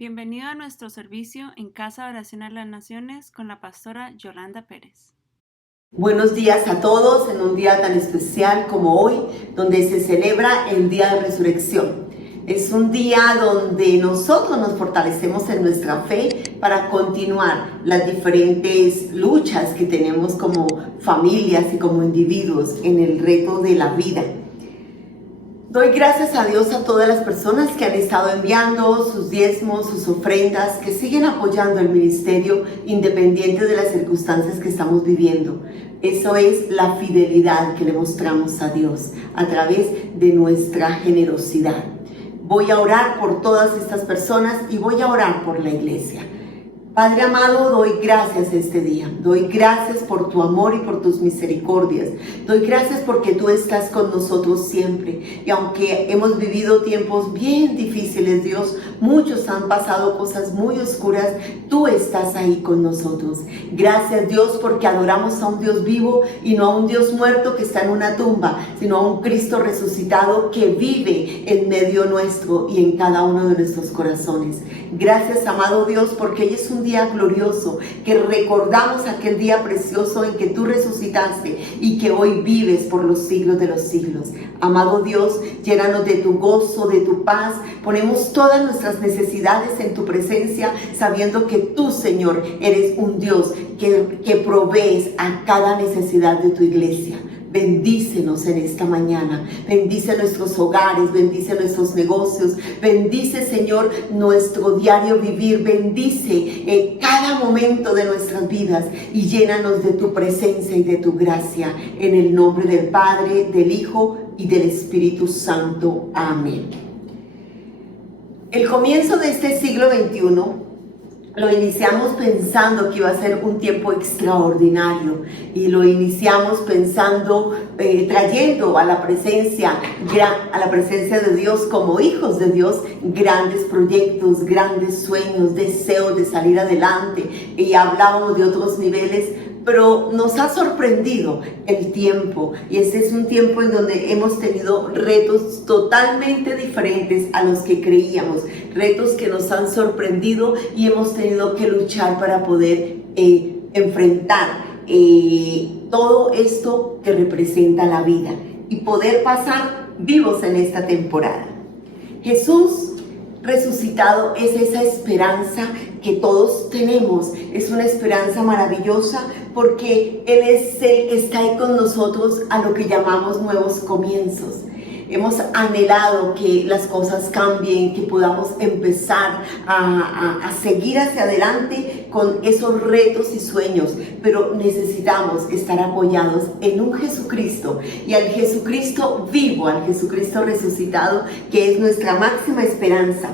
Bienvenido a nuestro servicio en Casa de Oración a las Naciones con la pastora Yolanda Pérez. Buenos días a todos en un día tan especial como hoy, donde se celebra el Día de Resurrección. Es un día donde nosotros nos fortalecemos en nuestra fe para continuar las diferentes luchas que tenemos como familias y como individuos en el reto de la vida. Doy gracias a Dios a todas las personas que han estado enviando sus diezmos, sus ofrendas, que siguen apoyando el ministerio independiente de las circunstancias que estamos viviendo. Eso es la fidelidad que le mostramos a Dios a través de nuestra generosidad. Voy a orar por todas estas personas y voy a orar por la iglesia. Padre amado, doy gracias este día. Doy gracias por tu amor y por tus misericordias. Doy gracias porque tú estás con nosotros siempre. Y aunque hemos vivido tiempos bien difíciles, Dios, muchos han pasado cosas muy oscuras, tú estás ahí con nosotros. Gracias, Dios, porque adoramos a un Dios vivo y no a un Dios muerto que está en una tumba, sino a un Cristo resucitado que vive en medio nuestro y en cada uno de nuestros corazones. Gracias, amado Dios, porque hoy es un día glorioso, que recordamos aquel día precioso en que tú resucitaste y que hoy vives por los siglos de los siglos. Amado Dios, llénanos de tu gozo, de tu paz. Ponemos todas nuestras necesidades en tu presencia, sabiendo que tú, Señor, eres un Dios que provees a cada necesidad de tu iglesia. Bendícenos en esta mañana, bendice nuestros hogares, bendice nuestros negocios, bendice, Señor, nuestro diario vivir, bendice cada momento de nuestras vidas y llénanos de tu presencia y de tu gracia, en el nombre del Padre, del Hijo y del Espíritu Santo. Amén. El comienzo de este siglo XXI lo iniciamos pensando que iba a ser un tiempo extraordinario y lo iniciamos pensando, trayendo a la presencia de Dios como hijos de Dios, grandes proyectos, grandes sueños, deseos de salir adelante, y hablábamos de otros niveles. Pero nos ha sorprendido el tiempo, y este es un tiempo en donde hemos tenido retos totalmente diferentes a los que creíamos, retos que nos han sorprendido y hemos tenido que luchar para poder enfrentar todo esto que representa la vida y poder pasar vivos en esta temporada. Jesús resucitado es esa esperanza que todos tenemos, es una esperanza maravillosa porque Él es el que está ahí con nosotros a lo que llamamos nuevos comienzos. Hemos anhelado que las cosas cambien, que podamos empezar a seguir hacia adelante con esos retos y sueños, pero necesitamos estar apoyados en un Jesucristo y al Jesucristo vivo, al Jesucristo resucitado, que es nuestra máxima esperanza.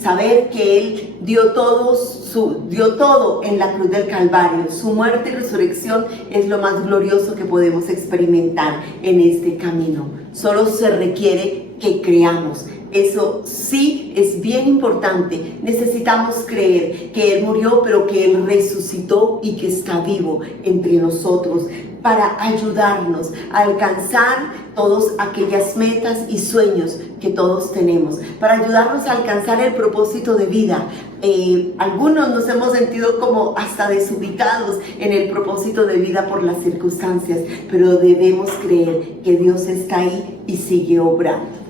Saber que Él dio todo en la cruz del Calvario. Su muerte y resurrección es lo más glorioso que podemos experimentar en este camino. Solo se requiere que creamos. Eso sí es bien importante. Necesitamos creer que Él murió, pero que Él resucitó y que está vivo entre nosotros para ayudarnos a alcanzar todas aquellas metas y sueños que todos tenemos, para ayudarnos a alcanzar el propósito de vida. Algunos nos hemos sentido como hasta desubicados en el propósito de vida por las circunstancias, pero debemos creer que Dios está ahí y sigue obrando.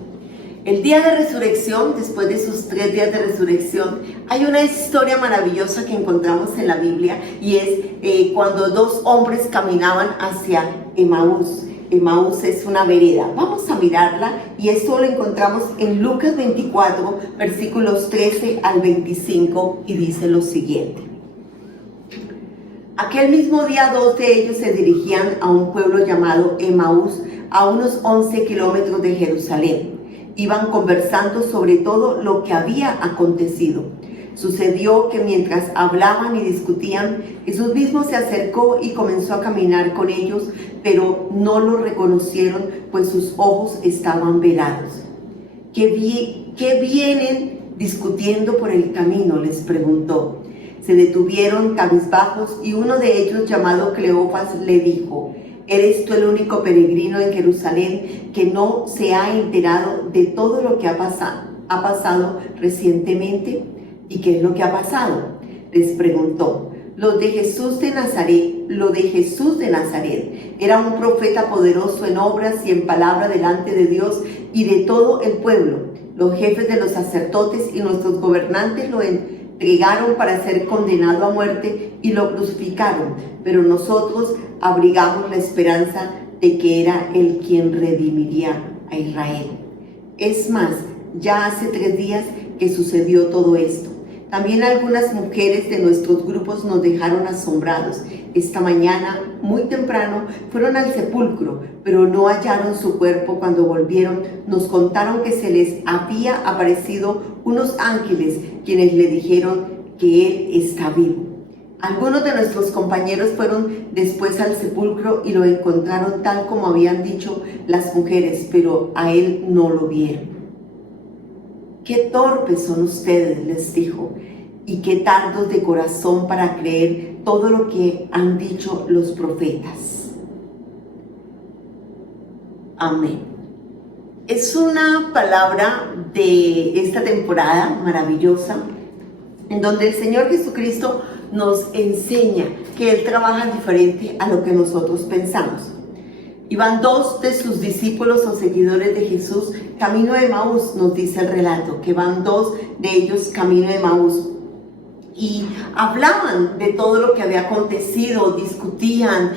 El día de resurrección, después de sus 3 días de resurrección, hay una historia maravillosa que encontramos en la Biblia, y es cuando 2 hombres caminaban hacia Emaús. Emaús es una vereda. Vamos a mirarla, y esto lo encontramos en Lucas 24, versículos 13 al 25, y dice lo siguiente. Aquel mismo día 2 de ellos se dirigían a un pueblo llamado Emaús, a unos 11 kilómetros de Jerusalén. Iban conversando sobre todo lo que había acontecido. Sucedió que mientras hablaban y discutían, Jesús mismo se acercó y comenzó a caminar con ellos, pero no lo reconocieron, pues sus ojos estaban velados. ¿Qué vienen discutiendo por el camino?, les preguntó. Se detuvieron cabizbajos y uno de ellos, llamado Cleofas, le dijo: ¿Eres tú el único peregrino en Jerusalén que no se ha enterado de todo lo que ha pasado recientemente? ¿Y qué es lo que ha pasado? Les preguntó. Lo de Jesús de Nazaret era un profeta poderoso en obras y en palabra delante de Dios y de todo el pueblo. Los jefes de los sacerdotes y nuestros gobernantes lo entregaron para ser condenado a muerte y lo crucificaron, pero nosotros abrigamos la esperanza de que era Él quien redimiría a Israel. Es más, ya hace 3 días que sucedió todo esto. También algunas mujeres de nuestros grupos nos dejaron asombrados. Esta mañana, muy temprano, fueron al sepulcro, pero no hallaron su cuerpo. Cuando volvieron, nos contaron que se les había aparecido unos ángeles quienes le dijeron que Él está vivo. Algunos de nuestros compañeros fueron después al sepulcro y lo encontraron tal como habían dicho las mujeres, pero a Él no lo vieron. «Qué torpes son ustedes», les dijo, «y qué tardos de corazón para creer todo lo que han dicho los profetas». Amén. Es una palabra de esta temporada maravillosa, en donde el Señor Jesucristo nos enseña que Él trabaja diferente a lo que nosotros pensamos. Iban 2 de sus discípulos o seguidores de Jesús camino de Emaús, nos dice el relato, que van 2 de ellos camino de Emaús. Y hablaban de todo lo que había acontecido, discutían,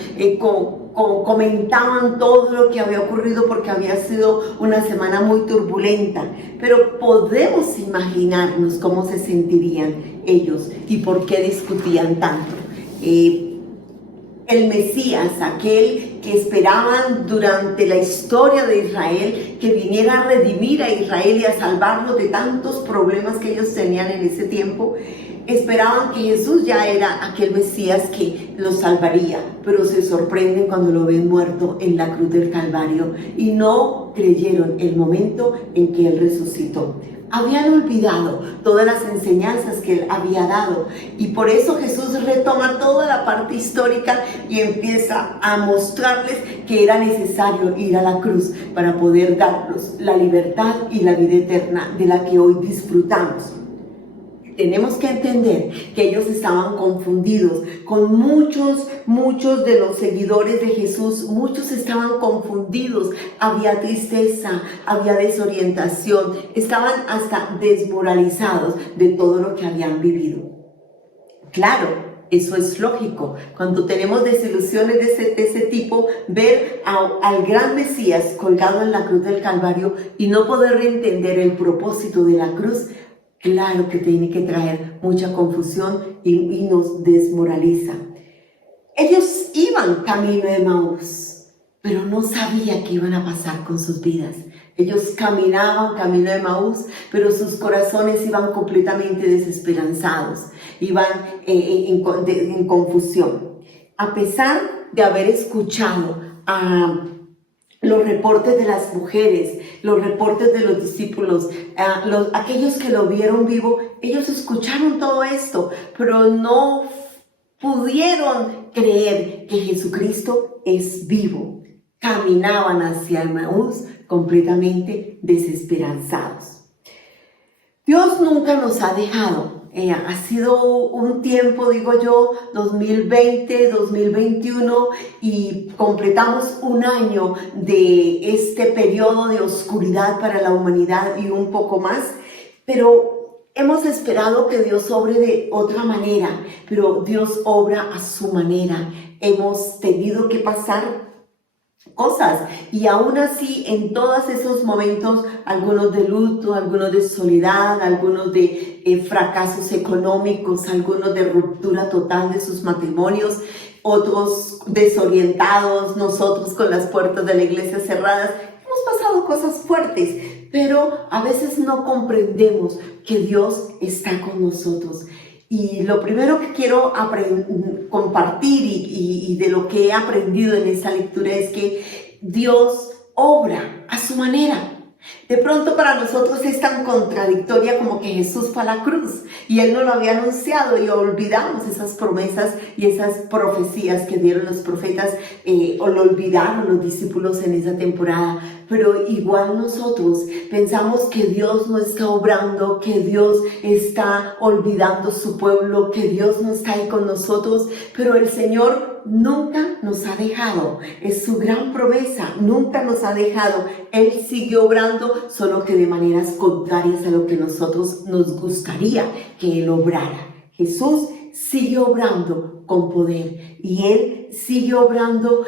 comentaban todo lo que había ocurrido porque había sido una semana muy turbulenta. Pero podemos imaginarnos cómo se sentirían ellos y por qué discutían tanto. El Mesías, aquel que esperaban durante la historia de Israel, que viniera a redimir a Israel y a salvarlo de tantos problemas que ellos tenían en ese tiempo, esperaban que Jesús ya era aquel Mesías que los salvaría, pero se sorprenden cuando lo ven muerto en la cruz del Calvario y no creyeron el momento en que Él resucitó. Habían olvidado todas las enseñanzas que Él había dado y por eso Jesús retoma toda la parte histórica y empieza a mostrarles que era necesario ir a la cruz para poder darnos la libertad y la vida eterna de la que hoy disfrutamos. Tenemos que entender que ellos estaban confundidos con muchos de los seguidores de Jesús. Muchos estaban confundidos, había tristeza, había desorientación, estaban hasta desmoralizados de todo lo que habían vivido. Claro, eso es lógico. Cuando tenemos desilusiones de ese tipo, ver al gran Mesías colgado en la cruz del Calvario y no poder entender el propósito de la cruz, claro que tiene que traer mucha confusión y nos desmoraliza. Ellos iban camino de Emaús, pero no sabían qué iban a pasar con sus vidas. Ellos caminaban camino de Emaús, pero sus corazones iban completamente desesperanzados, iban en confusión. A pesar de haber escuchado los reportes de las mujeres, los reportes de los discípulos, aquellos que lo vieron vivo, ellos escucharon todo esto, pero no pudieron creer que Jesucristo es vivo. Caminaban hacia Emaús completamente desesperanzados. Dios nunca nos ha dejado. Ha sido un tiempo, digo yo, 2020, 2021 y completamos un año de este periodo de oscuridad para la humanidad y un poco más, pero hemos esperado que Dios obre de otra manera, pero Dios obra a su manera. Hemos tenido que pasar cosas y aún así en todos esos momentos, algunos de luto, algunos de soledad, algunos de fracasos económicos, algunos de ruptura total de sus matrimonios, otros desorientados, nosotros con las puertas de la iglesia cerradas, hemos pasado cosas fuertes, pero a veces no comprendemos que Dios está con nosotros. Y lo primero que quiero compartir y de lo que he aprendido en esta lectura es que Dios obra a su manera, De pronto para nosotros es tan contradictoria como que Jesús fue a la cruz y Él no lo había anunciado y olvidamos esas promesas y esas profecías que dieron los profetas o lo olvidaron los discípulos en esa temporada. Pero igual nosotros pensamos que Dios no está obrando, que Dios está olvidando su pueblo, que Dios no está ahí con nosotros, pero el Señor nunca nos ha dejado. Es su gran promesa, nunca nos ha dejado. Él sigue obrando, solo que de maneras contrarias a lo que nosotros nos gustaría que Él obrara. Jesús sigue obrando con poder y Él sigue obrando.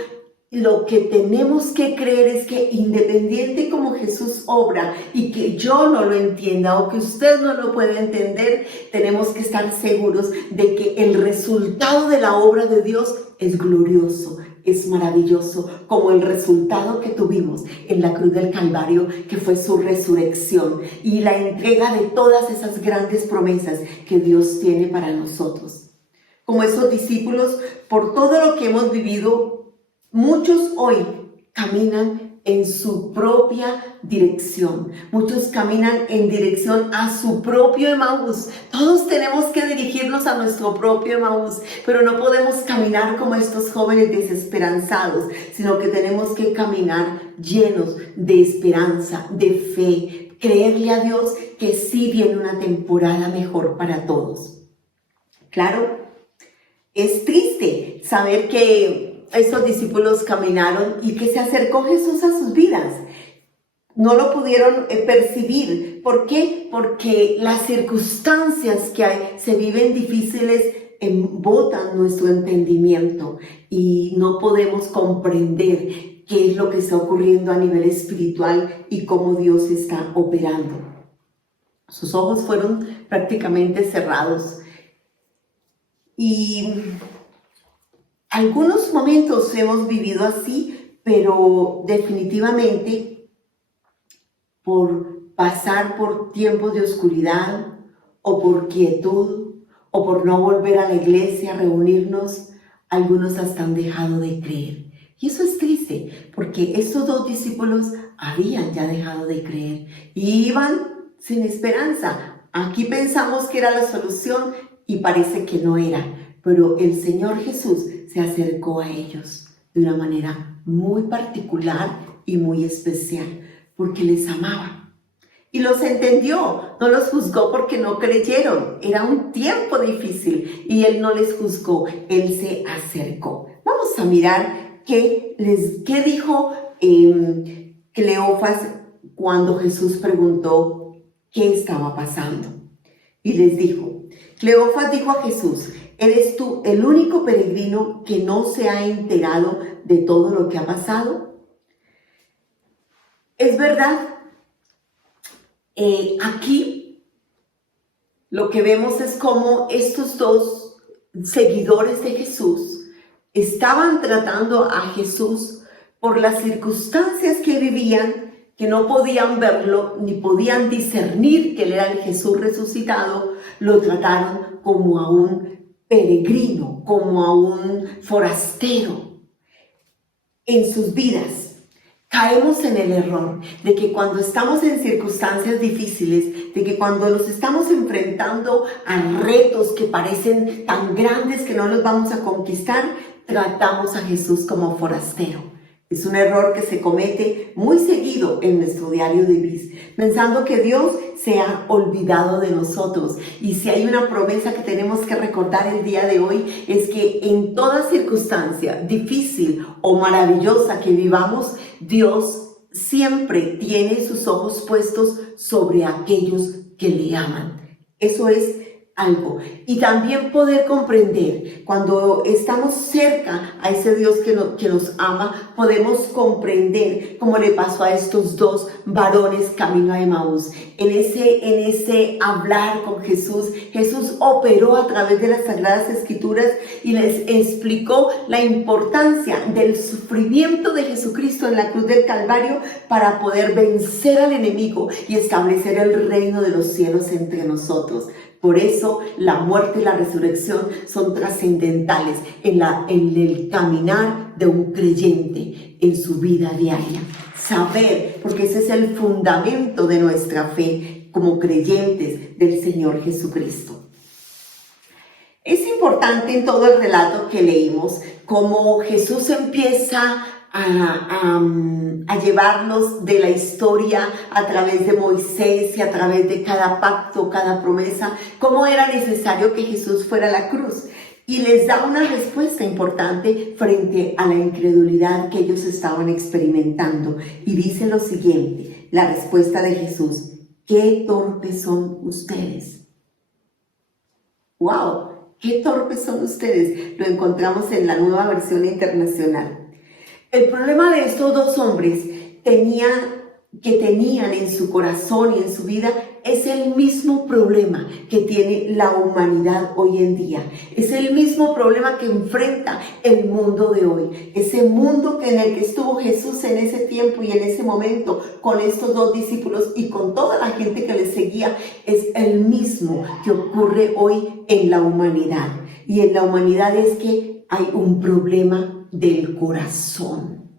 Lo que tenemos que creer es que independiente como Jesús obra y que yo no lo entienda o que usted no lo pueda entender, tenemos que estar seguros de que el resultado de la obra de Dios es glorioso, es maravilloso, como el resultado que tuvimos en la cruz del Calvario, que fue su resurrección y la entrega de todas esas grandes promesas que Dios tiene para nosotros. Como esos discípulos, por todo lo que hemos vivido, muchos hoy caminan en su propia dirección. Muchos caminan en dirección a su propio Emaús. Todos tenemos que dirigirnos a nuestro propio Emaús, pero no podemos caminar como estos jóvenes desesperanzados, sino que tenemos que caminar llenos de esperanza, de fe, creerle a Dios que sí viene una temporada mejor para todos. Claro, es triste saber que esos discípulos caminaron y que se acercó Jesús a sus vidas. No lo pudieron percibir. ¿Por qué? Porque las circunstancias que se viven difíciles embotan nuestro entendimiento y no podemos comprender qué es lo que está ocurriendo a nivel espiritual y cómo Dios está operando. Sus ojos fueron prácticamente cerrados y algunos momentos hemos vivido así, pero definitivamente por pasar por tiempos de oscuridad o por quietud o por no volver a la iglesia a reunirnos, algunos hasta han dejado de creer. Y eso es triste, porque estos dos discípulos habían ya dejado de creer y iban sin esperanza. Aquí pensamos que era la solución y parece que no era, pero el Señor Jesús se acercó a ellos de una manera muy particular y muy especial, porque les amaba. Y los entendió, no los juzgó porque no creyeron. Era un tiempo difícil y Él no les juzgó, Él se acercó. Vamos a mirar qué dijo Cleofas cuando Jesús preguntó qué estaba pasando. Y les dijo, Cleofas dijo a Jesús, ¿eres tú el único peregrino que no se ha enterado de todo lo que ha pasado? Es verdad, aquí lo que vemos es cómo estos dos seguidores de Jesús estaban tratando a Jesús por las circunstancias que vivían, que no podían verlo ni podían discernir que Él era el Jesús resucitado. Lo trataron como a un peregrino, como a un forastero. En sus vidas caemos en el error de que cuando estamos en circunstancias difíciles, de que cuando nos estamos enfrentando a retos que parecen tan grandes que no los vamos a conquistar, tratamos a Jesús como forastero. Es un error que se comete muy seguido en nuestro diario de vivir, pensando que Dios se ha olvidado de nosotros. Y si hay una promesa que tenemos que recordar el día de hoy, es que en toda circunstancia difícil o maravillosa que vivamos, Dios siempre tiene sus ojos puestos sobre aquellos que le aman. Eso es algo. Y también poder comprender, cuando estamos cerca a ese Dios que nos ama, podemos comprender cómo le pasó a estos dos varones camino a Emaús. En ese hablar con Jesús, Jesús operó a través de las Sagradas Escrituras y les explicó la importancia del sufrimiento de Jesucristo en la cruz del Calvario para poder vencer al enemigo y establecer el reino de los cielos entre nosotros. Por eso la muerte y la resurrección son trascendentales en el caminar de un creyente en su vida diaria. Saber, porque ese es el fundamento de nuestra fe como creyentes del Señor Jesucristo. Es importante en todo el relato que leímos cómo Jesús empieza a llevarnos de la historia a través de Moisés y a través de cada pacto, cada promesa, cómo era necesario que Jesús fuera a la cruz. Y les da una respuesta importante frente a la incredulidad que ellos estaban experimentando. Y dice lo siguiente, la respuesta de Jesús: ¡qué torpes son ustedes! ¡Wow! ¡Qué torpes son ustedes! Lo encontramos en la Nueva Versión Internacional. El problema de estos dos hombres que tenían en su corazón y en su vida es el mismo problema que tiene la humanidad hoy en día. Es el mismo problema que enfrenta el mundo de hoy. Ese mundo en el que estuvo Jesús en ese tiempo y en ese momento con estos dos discípulos y con toda la gente que les seguía es el mismo que ocurre hoy en la humanidad. Y en la humanidad es que hay un problema del corazón.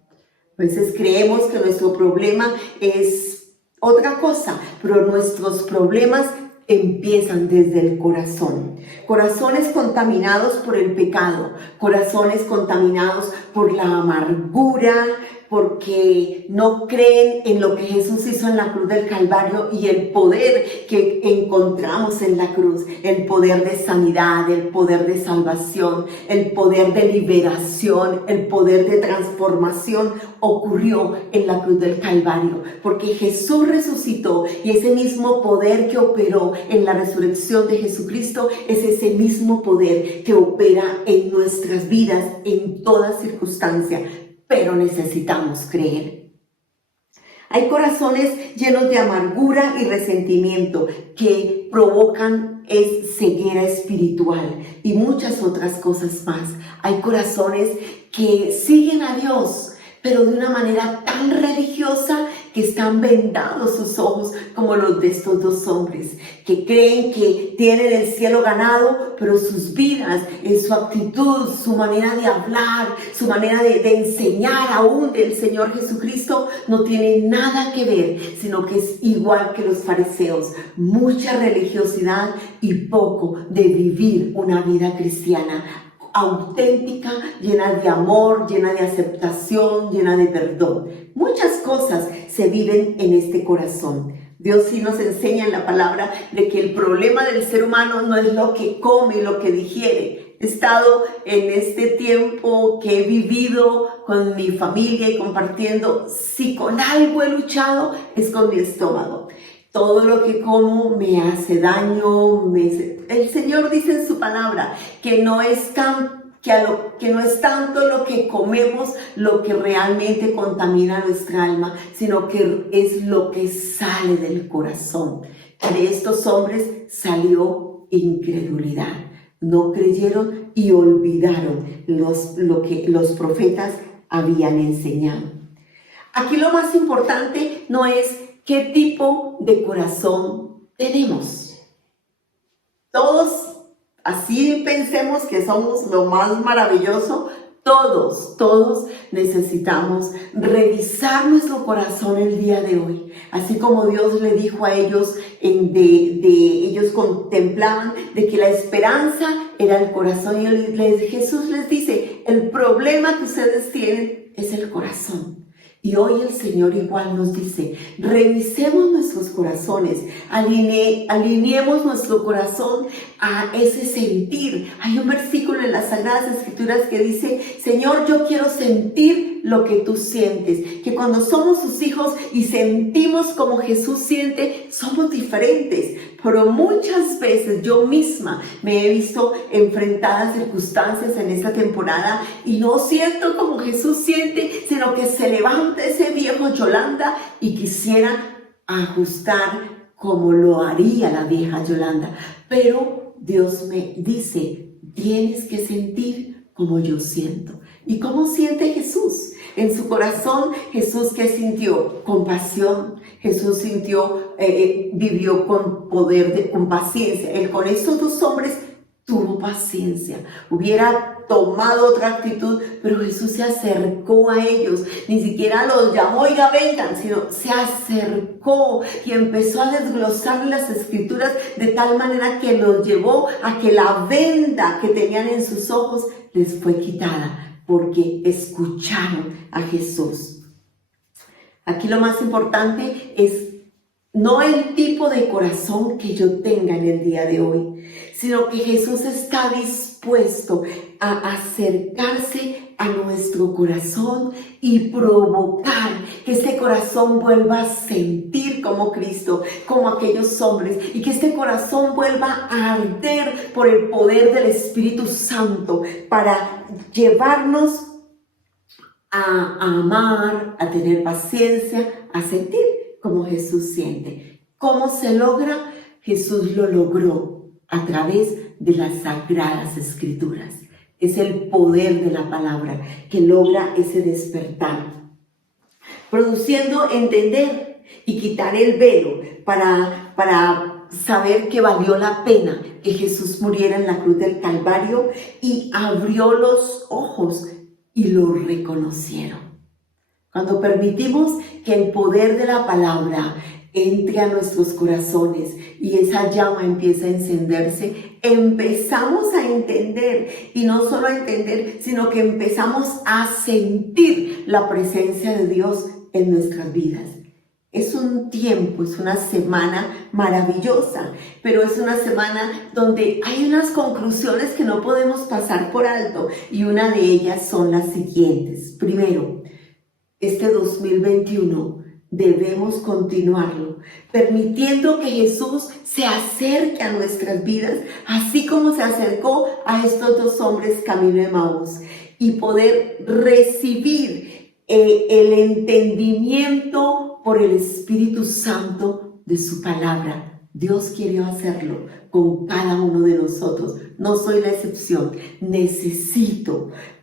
A veces creemos que nuestro problema es otra cosa, pero nuestros problemas empiezan desde el corazón. Corazones contaminados por el pecado, corazones contaminados por la amargura, porque no creen en lo que Jesús hizo en la cruz del Calvario y el poder que encontramos en la cruz, el poder de sanidad, el poder de salvación, el poder de liberación, el poder de transformación ocurrió en la cruz del Calvario, porque Jesús resucitó y ese mismo poder que operó en la resurrección de Jesucristo es ese mismo poder que opera en nuestras vidas en toda circunstancia. Pero necesitamos creer. Hay corazones llenos de amargura y resentimiento que provocan ceguera espiritual y muchas otras cosas más. Hay corazones que siguen a Dios, pero de una manera tan religiosa que están vendados sus ojos como los de estos dos hombres, que creen que tienen el cielo ganado, pero sus vidas, en su actitud, su manera de hablar, su manera de enseñar aún del Señor Jesucristo, no tiene nada que ver, sino que es igual que los fariseos, mucha religiosidad y poco de vivir una vida cristiana auténtica, llena de amor, llena de aceptación, llena de perdón. Muchas cosas se viven en este corazón. Dios sí nos enseña en la palabra de que el problema del ser humano no es lo que come, lo que digiere. He estado en este tiempo que he vivido con mi familia y compartiendo, si con algo he luchado, es con mi estómago. Todo lo que como me hace daño. El Señor dice en su palabra que no es tanto lo que comemos lo que realmente contamina nuestra alma, sino que es lo que sale del corazón. De estos hombres salió incredulidad. No creyeron y olvidaron lo que los profetas habían enseñado. Aquí lo más importante no es qué tipo de corazón tenemos. Todos, así pensemos que somos lo más maravilloso, todos necesitamos revisar nuestro corazón el día de hoy. Así como Dios le dijo a ellos, ellos contemplaban de que la esperanza era el corazón. Y Jesús les dice, el problema que ustedes tienen es el corazón. Y hoy el Señor igual nos dice, revisemos nuestros corazones, alineemos nuestro corazón a ese sentir. Hay un versículo en las Sagradas Escrituras que dice, Señor, yo quiero sentir lo que tú sientes. Que cuando somos sus hijos y sentimos como Jesús siente, somos diferentes. Pero muchas veces yo misma me he visto enfrentada a circunstancias en esta temporada y no siento como Jesús siente, sino que se levanta ese viejo Yolanda y quisiera ajustar como lo haría la vieja Yolanda. Pero Dios me dice, tienes que sentir como yo siento. ¿Y cómo siente Jesús? En su corazón, Jesús, ¿qué sintió? Compasión. Jesús vivió con poder, con paciencia. Él con estos dos hombres tuvo paciencia. Hubiera tomado otra actitud, pero Jesús se acercó a ellos. Ni siquiera los llamó, oiga, vengan, sino se acercó y empezó a desglosar las escrituras de tal manera que los llevó a que la venda que tenían en sus ojos les fue quitada, porque escucharon a Jesús. Aquí lo más importante es no el tipo de corazón que yo tenga en el día de hoy, sino que Jesús está dispuesto a acercarse a nuestro corazón y provocar que este corazón vuelva a sentir como Cristo, como aquellos hombres, y que este corazón vuelva a arder por el poder del Espíritu Santo para llevarnos a amar, a tener paciencia, a sentir como Jesús siente. ¿Cómo se logra? Jesús lo logró a través de las sagradas escrituras. Es el poder de la palabra que logra ese despertar, produciendo entender y quitar el velo para saber que valió la pena que Jesús muriera en la cruz del Calvario, y abrió los ojos y lo reconocieron. Cuando permitimos que el poder de la palabra entre a nuestros corazones y esa llama empieza a encenderse, empezamos a entender, y no solo a entender, sino que empezamos a sentir la presencia de Dios en nuestras vidas. Es un tiempo, es una semana maravillosa, pero es una semana donde hay unas conclusiones que no podemos pasar por alto, y una de ellas son las siguientes. Primero, este 2021 debemos continuarlo, permitiendo que Jesús se acerque a nuestras vidas, así como se acercó a estos dos hombres camino de Emaús, y poder recibir el entendimiento por el Espíritu Santo de su palabra. Dios quiere hacerlo con cada uno de nosotros. No soy la excepción.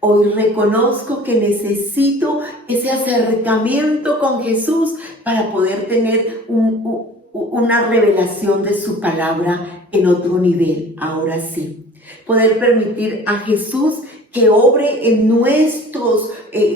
Hoy reconozco que necesito ese acercamiento con Jesús para poder tener una revelación de su palabra en otro nivel. Ahora sí, poder permitir a Jesús que obre en nuestros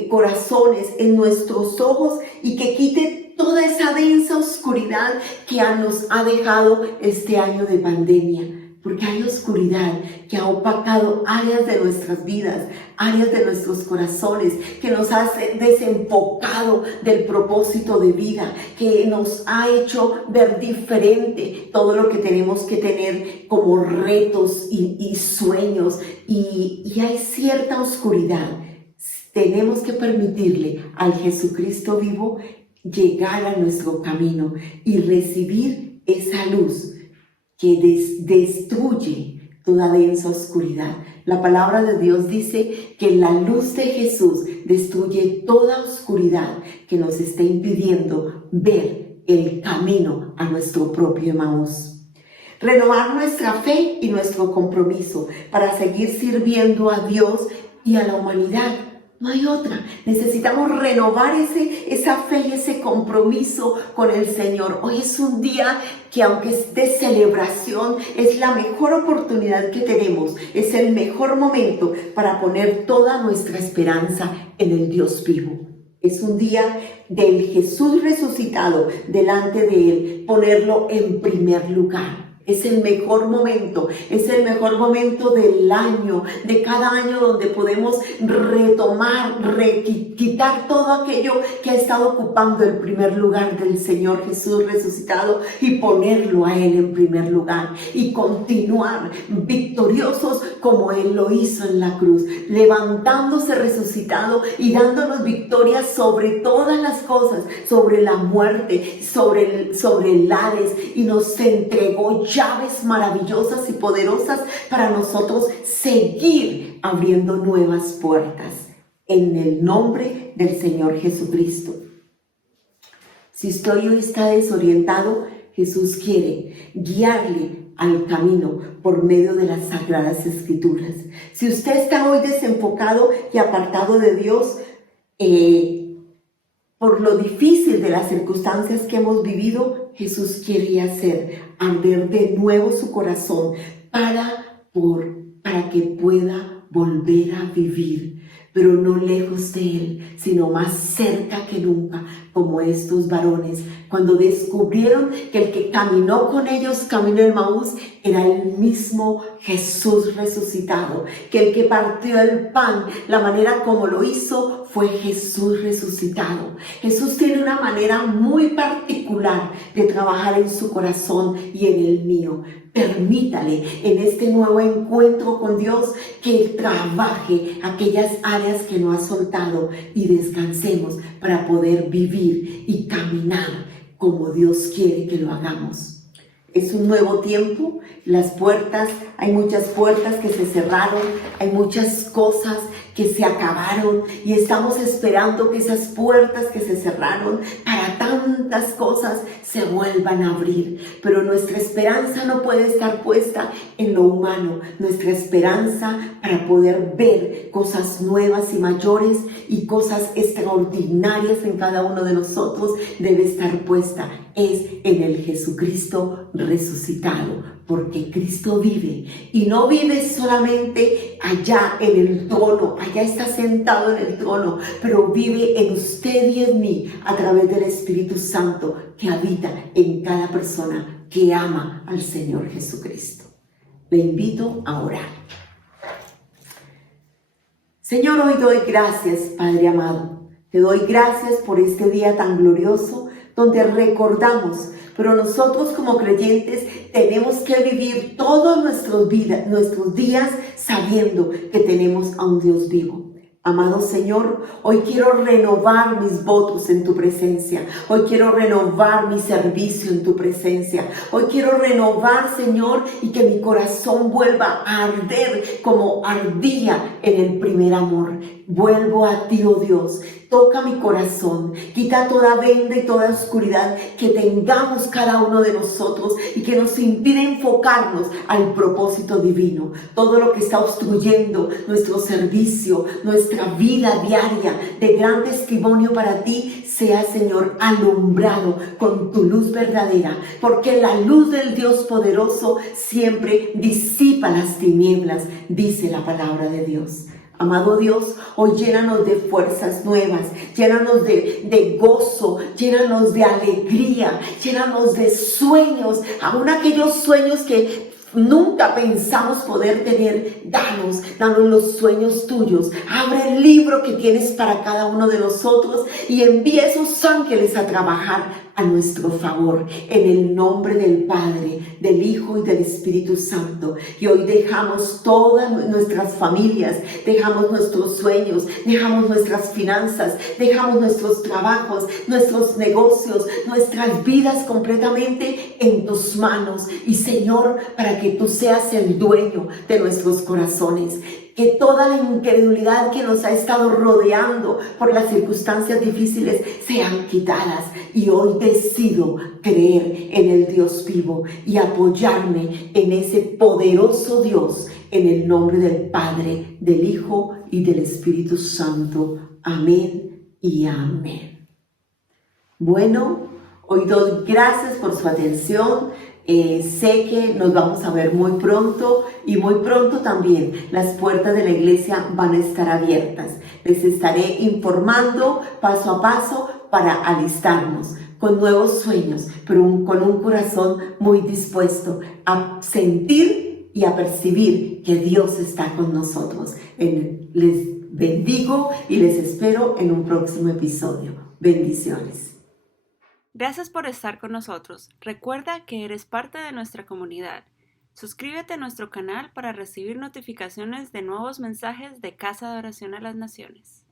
corazones, en nuestros ojos, y que quite toda esa densa oscuridad que nos ha dejado este año de pandemia. Porque hay oscuridad que ha opacado áreas de nuestras vidas, áreas de nuestros corazones, que nos ha desenfocado del propósito de vida, que nos ha hecho ver diferente todo lo que tenemos que tener como retos y sueños. Y hay cierta oscuridad. Tenemos que permitirle al Jesucristo vivo llegar a nuestro camino y recibir esa luz que destruye toda densa oscuridad. La palabra de Dios dice que la luz de Jesús destruye toda oscuridad que nos esté impidiendo ver el camino a nuestro propio Emaús. Renovar nuestra fe y nuestro compromiso para seguir sirviendo a Dios y a la humanidad. No hay otra. Necesitamos renovar esa fe y ese compromiso con el Señor. Hoy es un día que, aunque es de celebración, es la mejor oportunidad que tenemos. Es el mejor momento para poner toda nuestra esperanza en el Dios vivo. Es un día del Jesús resucitado delante de Él, ponerlo en primer lugar. Es el mejor momento del año, de cada año, donde podemos retomar, quitar todo aquello que ha estado ocupando el primer lugar del Señor Jesús resucitado, y ponerlo a Él en primer lugar, y continuar victoriosos como Él lo hizo en la cruz, levantándose resucitado y dándonos victoria sobre todas las cosas, sobre la muerte, sobre el Hades, y nos entregó llaves maravillosas y poderosas para nosotros seguir abriendo nuevas puertas en el nombre del Señor Jesucristo. Si usted hoy está desorientado, Jesús quiere guiarle al camino por medio de las sagradas escrituras. Si usted está hoy desenfocado y apartado de Dios, por lo difícil de las circunstancias que hemos vivido, Jesús quiere hacer arder de nuevo su corazón para que pueda volver a vivir, pero no lejos de Él, sino más cerca que nunca, como estos varones, cuando descubrieron que el que caminó con ellos, camino de Maús, era el mismo Jesús resucitado, que el que partió el pan, la manera como lo hizo, fue Jesús resucitado. Jesús tiene una manera muy particular de trabajar en su corazón y en el mío. Permítale en este nuevo encuentro con Dios que Él trabaje aquellas áreas que no ha soltado y descansemos para poder vivir y caminar como Dios quiere que lo hagamos. Es un nuevo tiempo, hay muchas puertas que se cerraron, hay muchas cosas que se acabaron y estamos esperando que esas puertas que se cerraron para tantas cosas se vuelvan a abrir. Pero nuestra esperanza no puede estar puesta en lo humano. Nuestra esperanza para poder ver cosas nuevas y mayores y cosas extraordinarias en cada uno de nosotros debe estar puesta es en el Jesucristo resucitado, porque Cristo vive y no vive solamente allá en el trono, allá está sentado en el trono, pero vive en usted y en mí a través del Espíritu Santo que habita en cada persona que ama al Señor Jesucristo. Le invito a orar. Señor, hoy doy gracias, Padre amado. Te doy gracias por este día tan glorioso donde recordamos, pero nosotros como creyentes tenemos que vivir todos nuestros días sabiendo que tenemos a un Dios vivo. Amado Señor, hoy quiero renovar mis votos en tu presencia. Hoy quiero renovar mi servicio en tu presencia. Hoy quiero renovar, Señor, y que mi corazón vuelva a arder como ardía en el primer amor. Vuelvo a ti, oh Dios. Toca mi corazón, quita toda venda y toda oscuridad que tengamos cada uno de nosotros y que nos impide enfocarnos al propósito divino. Todo lo que está obstruyendo nuestro servicio, nuestra vida diaria de gran testimonio para ti, sea, Señor, alumbrado con tu luz verdadera, porque la luz del Dios poderoso siempre disipa las tinieblas, dice la palabra de Dios. Amado Dios, hoy llénanos de fuerzas nuevas, llénanos de gozo, llénanos de alegría, llénanos de sueños, aún aquellos sueños que nunca pensamos poder tener. Danos los sueños tuyos. Abre el libro que tienes para cada uno de nosotros y envía esos ángeles a trabajar a nuestro favor, en el nombre del Padre, del Hijo y del Espíritu Santo. Y hoy dejamos todas nuestras familias, dejamos nuestros sueños, dejamos nuestras finanzas, dejamos nuestros trabajos, nuestros negocios, nuestras vidas completamente en tus manos. Y Señor, para que tú seas el dueño de nuestros corazones. Que toda la incredulidad que nos ha estado rodeando por las circunstancias difíciles sean quitadas. Y hoy decido creer en el Dios vivo y apoyarme en ese poderoso Dios, en el nombre del Padre, del Hijo y del Espíritu Santo. Amén y amén. Bueno, hoy doy gracias por su atención. Sé que nos vamos a ver muy pronto y muy pronto también las puertas de la iglesia van a estar abiertas. Les estaré informando paso a paso para alistarnos con nuevos sueños, pero con un corazón muy dispuesto a sentir y a percibir que Dios está con nosotros. Les bendigo y les espero en un próximo episodio. Bendiciones. Gracias por estar con nosotros. Recuerda que eres parte de nuestra comunidad. Suscríbete a nuestro canal para recibir notificaciones de nuevos mensajes de Casa de Oración a las Naciones.